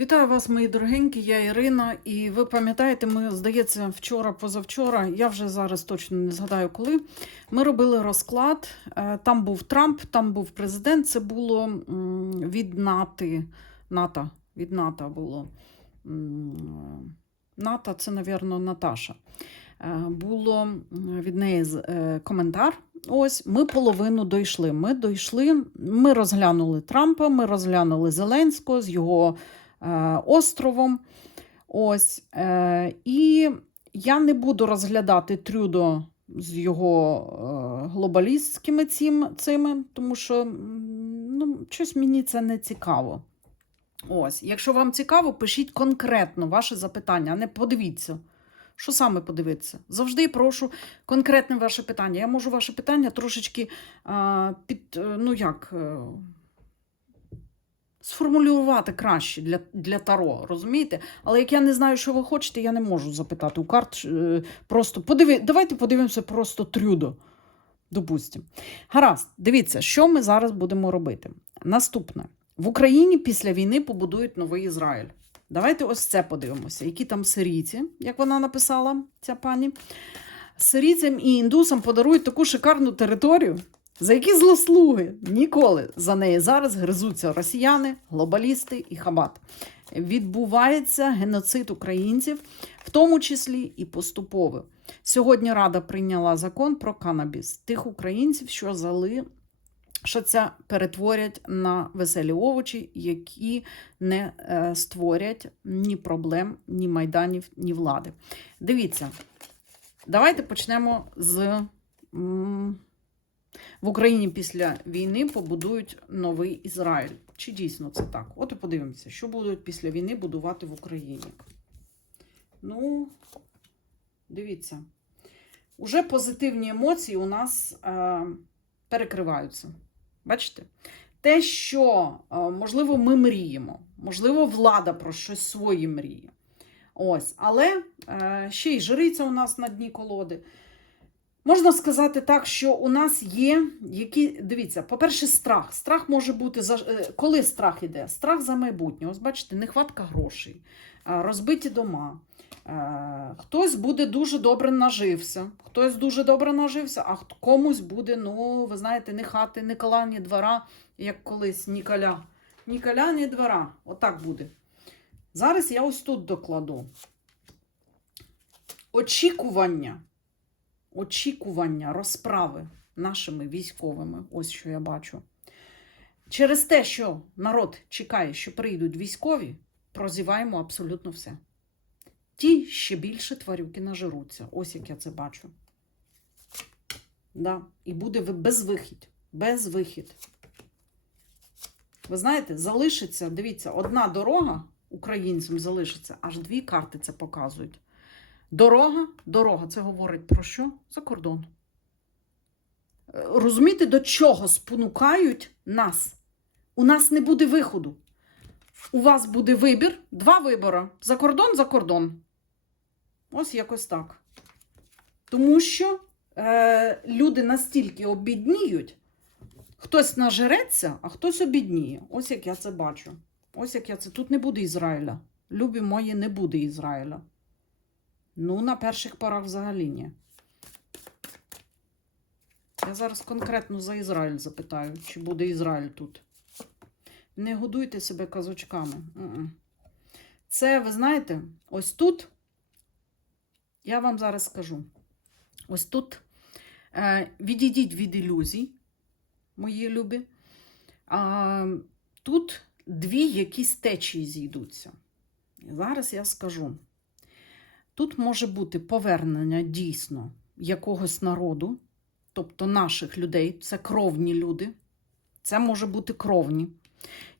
Вітаю вас, мої дорогенькі, я Ірина. І ви пам'ятаєте, ми, здається, вчора, позавчора, я вже зараз точно не згадаю коли. Ми робили розклад. Е, Там був Трамп, там був президент. Це було від НАТО. НАТО, від НАТО було. НАТО, це, напевно, Наташа. Е, Було від неї е, коментар. Ось ми половину дійшли. Ми дійшли, ми розглянули Трампа, ми розглянули Зеленського з його островом. Ось. Е, і я не буду розглядати Трюдо з його е, глобалістськими цим, цими, тому що ну, щось мені це не цікаво. Ось, якщо вам цікаво, пишіть конкретно ваше запитання, а не подивіться. Що саме подивитися? Завжди прошу конкретне ваше питання. Я можу ваше питання трошечки а, під, е, ну як, е, сформулювати краще для, для Таро, розумієте? Але як я не знаю, що ви хочете, я не можу запитати у карт. е, Просто подиви, давайте подивимося просто трюдо. Допустимо. Гаразд, дивіться, що ми зараз будемо робити. Наступне. В Україні після війни побудують новий Ізраїль. Давайте ось це подивимося. Які там сирійці, як вона написала, ця пані. Сирійцям і індусам подарують таку шикарну територію, за які злослуги ніколи за неї зараз гризуться росіяни, глобалісти і хабат. Відбувається геноцид українців, в тому числі і поступово. Сьогодні Рада прийняла закон про канабіс тих українців, що зали. Що це перетворять на веселі овочі, які не е, створять ні проблем, ні майданів, ні влади. Дивіться, давайте почнемо з в Україні після війни побудують новий Ізраїль. Чи дійсно це так? От і подивимося, що будуть після війни будувати в Україні. Ну, дивіться. Уже позитивні емоції у нас е, перекриваються. Бачите? Те, що, е, можливо, ми мріємо, можливо, влада про щось своє мріє. Ось, але е, ще й жриця у нас на дні колоди. Можна сказати так, що у нас є які. Дивіться, по-перше, страх. Страх може бути за е, коли страх іде? Страх за майбутнє. Ось бачите, нехватка грошей, розбиті дома. Хтось буде дуже добре нажився, хтось дуже добре нажився, а комусь буде, ну, ви знаєте, ні хати, ні кола, ні двора, як колись Ніколя. Ні коля, ні двора. Отак буде. Зараз я ось тут докладу. Очікування. Очікування розправи нашими військовими. Ось що я бачу. Через те, що народ чекає, що прийдуть військові, прозіваємо абсолютно все. Ті ще більше тварюки нажируться. Ось як я це бачу. Да. І буде ви- безвихідь. Безвихідь. Ви знаєте, залишиться, дивіться, одна дорога українцям залишиться, аж дві карти це показують. Дорога, дорога, це говорить про що? За кордон. Розумієте, до чого спонукають нас? У нас не буде виходу. У вас буде вибір, два вибори: за кордон, за кордон. Ось якось так. Тому що е, люди настільки обідніють, хтось нажереться, а хтось обідніє. Ось як я це бачу. Ось як я це. Тут не буде Ізраїля. Любі мої, не буде Ізраїля. Ну, на перших порах взагалі ні. Я зараз конкретно за Ізраїль запитаю, чи буде Ізраїль тут. Не годуйте себе казочками. Це, ви знаєте, ось тут, я вам зараз скажу, ось тут е, відійдіть від ілюзій, мої любі. А, тут дві якісь течії зійдуться. Зараз я скажу. Тут може бути повернення дійсно якогось народу, тобто наших людей, це кровні люди, це може бути кровні,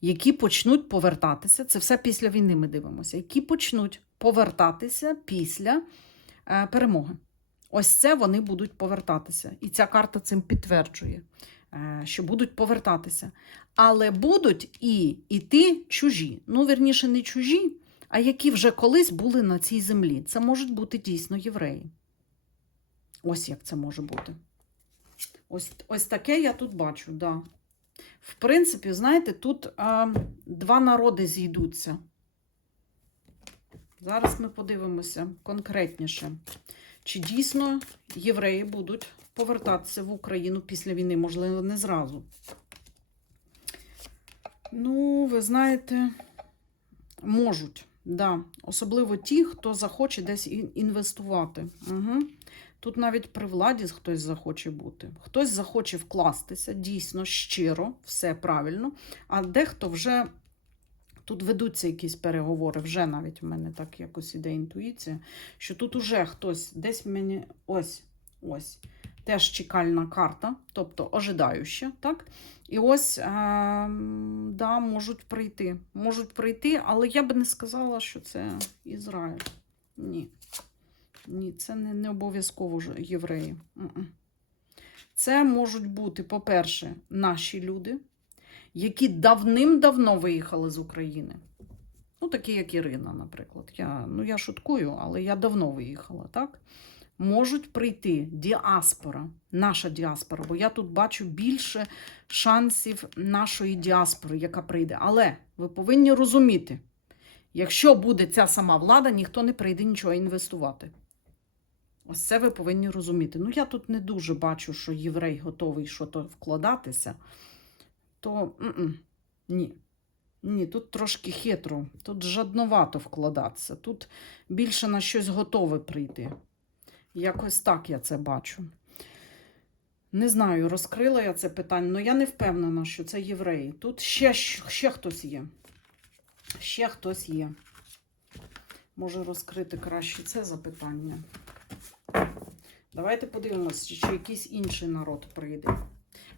які почнуть повертатися. Це все після війни ми дивимося, які почнуть повертатися після е, перемоги. Ось це вони будуть повертатися. І ця карта цим підтверджує, е, що будуть повертатися. Але будуть і іти чужі. Ну, вірніше, не чужі, а які вже колись були на цій землі. Це можуть бути дійсно євреї. Ось як це може бути. Ось, ось таке я тут бачу, да. В принципі, знаєте, тут а, два народи зійдуться. Зараз ми подивимося конкретніше, чи дійсно євреї будуть повертатися в Україну після війни, можливо, не зразу. Ну, ви знаєте, можуть, да. Особливо ті, хто захоче десь інвестувати. Угу. Тут навіть при владі хтось захоче бути. Хтось захоче вкластися дійсно щиро, все правильно, а дехто вже тут ведуться якісь переговори, вже навіть в мене так якось іде інтуїція, що тут уже хтось десь мені ось, ось, теж чекальна карта, тобто ожидаюча, так? І ось, е, да, можуть прийти. Можуть прийти, але я би не сказала, що це Ізраїль. Ні. Ні, це не, не обов'язково євреї. Це можуть бути, по-перше, наші люди, які давним-давно виїхали з України. Ну, такі, як Ірина, наприклад. Я, ну, я шуткую, але я давно виїхала, так? Можуть прийти діаспора, наша діаспора, бо я тут бачу більше шансів нашої діаспори, яка прийде. Але ви повинні розуміти, якщо буде ця сама влада, ніхто не прийде нічого інвестувати. Ось це ви повинні розуміти. Ну, я тут не дуже бачу, що єврей готовий щось вкладатися, то м-м, ні. Ні, тут трошки хитро, тут жадновато вкладатися, тут більше на щось готове прийти. Якось так я це бачу. Не знаю, розкрила я це питання, але я не впевнена, що це євреї. Тут ще, ще хтось є. Ще хтось є. Може розкрити краще це запитання. Давайте подивимося, чи якийсь інший народ прийде.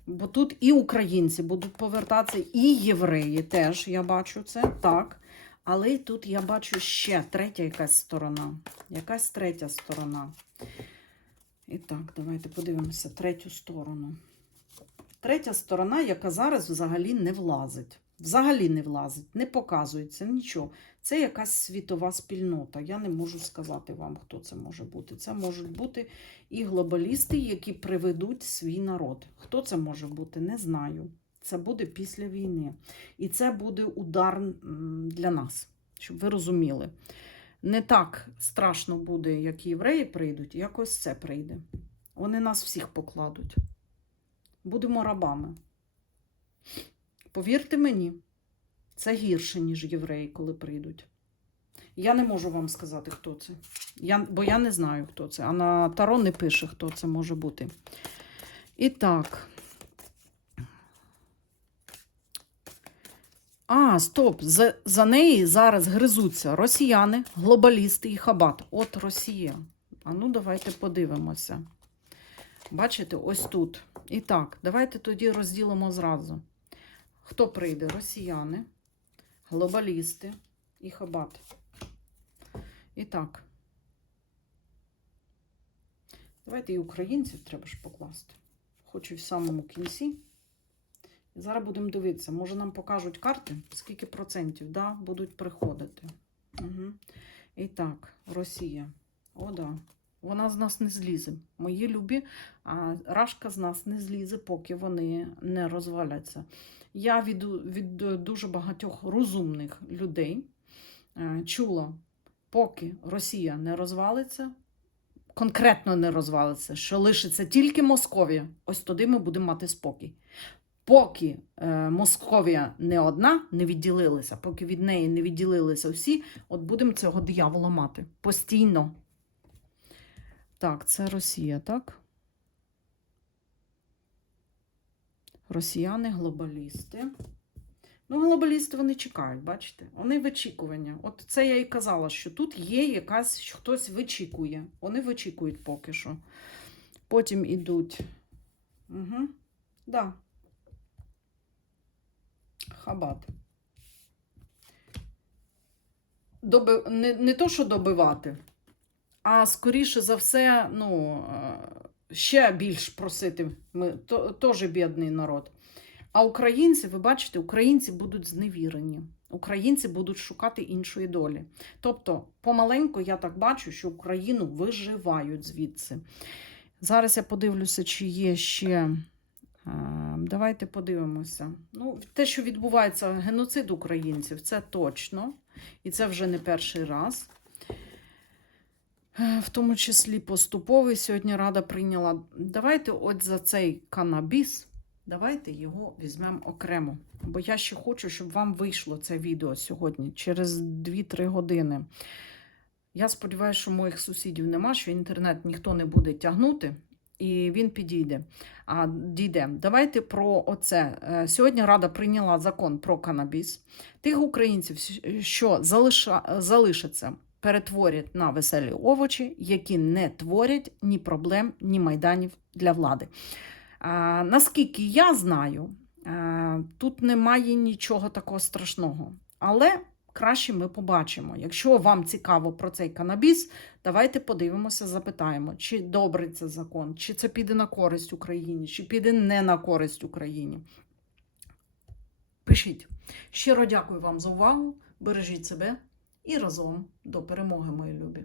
Бо тут і українці будуть повертатися, і євреї теж, я бачу це, так. Але тут я бачу ще третя якась сторона. Якась третя сторона. І так, давайте подивимося третю сторону. Третя сторона, яка зараз взагалі не влазить. Взагалі не влазить, не показується нічого. Це якась світова спільнота. Я не можу сказати вам, хто це може бути. Це можуть бути і глобалісти, які приведуть свій народ. Хто це може бути? Не знаю. Це буде після війни. І це буде удар для нас, щоб ви розуміли. Не так страшно буде, як євреї прийдуть, якось це прийде. Вони нас всіх покладуть. Будемо рабами. Повірте мені, це гірше, ніж євреї, коли прийдуть. Я не можу вам сказати, хто це. Я, бо я не знаю, хто це. А на Таро не пише, хто це може бути. І так. А, стоп! За, за неї зараз гризуться росіяни, глобалісти і хабат. От Росія. А ну, давайте подивимося. Бачите, ось тут. І так, давайте тоді розділимо зразу. Хто прийде? Росіяни, глобалісти і хабат. І так. Давайте і українців треба ж покласти. Хочу в самому кінці. Зараз будемо дивитися. Може нам покажуть карти, скільки процентів да, будуть приходити. Угу. І так, Росія. О, да. Вона з нас не злізе. Мої любі, а Рашка з нас не злізе, поки вони не розваляться. Я від, від дуже багатьох розумних людей е, чула, поки Росія не розвалиться, конкретно не розвалиться, що лишиться тільки Московія, ось туди ми будемо мати спокій. Поки е, Московія не одна, не відділилася, поки від неї не відділилися всі, от будемо цього диявола мати постійно. Так, це Росія, так? Росіяни, глобалісти. Ну, глобалісти вони чекають, бачите? Вони в очікування. От це я і казала, що тут є якась, що хтось вичікує. Вони вичікують поки що. Потім ідуть. Угу. Да. Хабат. Доби... Не, не то, що добивати, а скоріше за все, ну, е, ще більш просити. Ми теж бідний народ. А українці, ви бачите, українці будуть зневірені. Українці будуть шукати іншої долі. Тобто, помаленьку я так бачу, що Україну виживають звідси. Зараз я подивлюся, чи є ще. Е, Давайте подивимося. Ну, те, що відбувається геноцид українців, це точно. І це вже не перший раз. Е, В тому числі поступовий сьогодні Рада прийняла. Давайте от за цей канабіс, давайте його візьмемо окремо. Бо я ще хочу, щоб вам вийшло це відео сьогодні, через 2-3 години. Я сподіваюся, що моїх сусідів нема, що інтернет ніхто не буде тягнути, і він підійде. А дійде. Давайте про оце. Е, Сьогодні Рада прийняла закон про канабіс. Тих українців, що залиша, залишаться, перетворять на веселі овочі, які не творять ні проблем, ні майданів для влади. А, наскільки я знаю, а, тут немає нічого такого страшного. Але краще ми побачимо. Якщо вам цікаво про цей канабіс, давайте подивимося, запитаємо, чи добрий це закон, чи це піде на користь Україні, чи піде не на користь Україні. Пишіть. Щиро дякую вам за увагу. Бережіть себе і разом до перемоги, мої любі.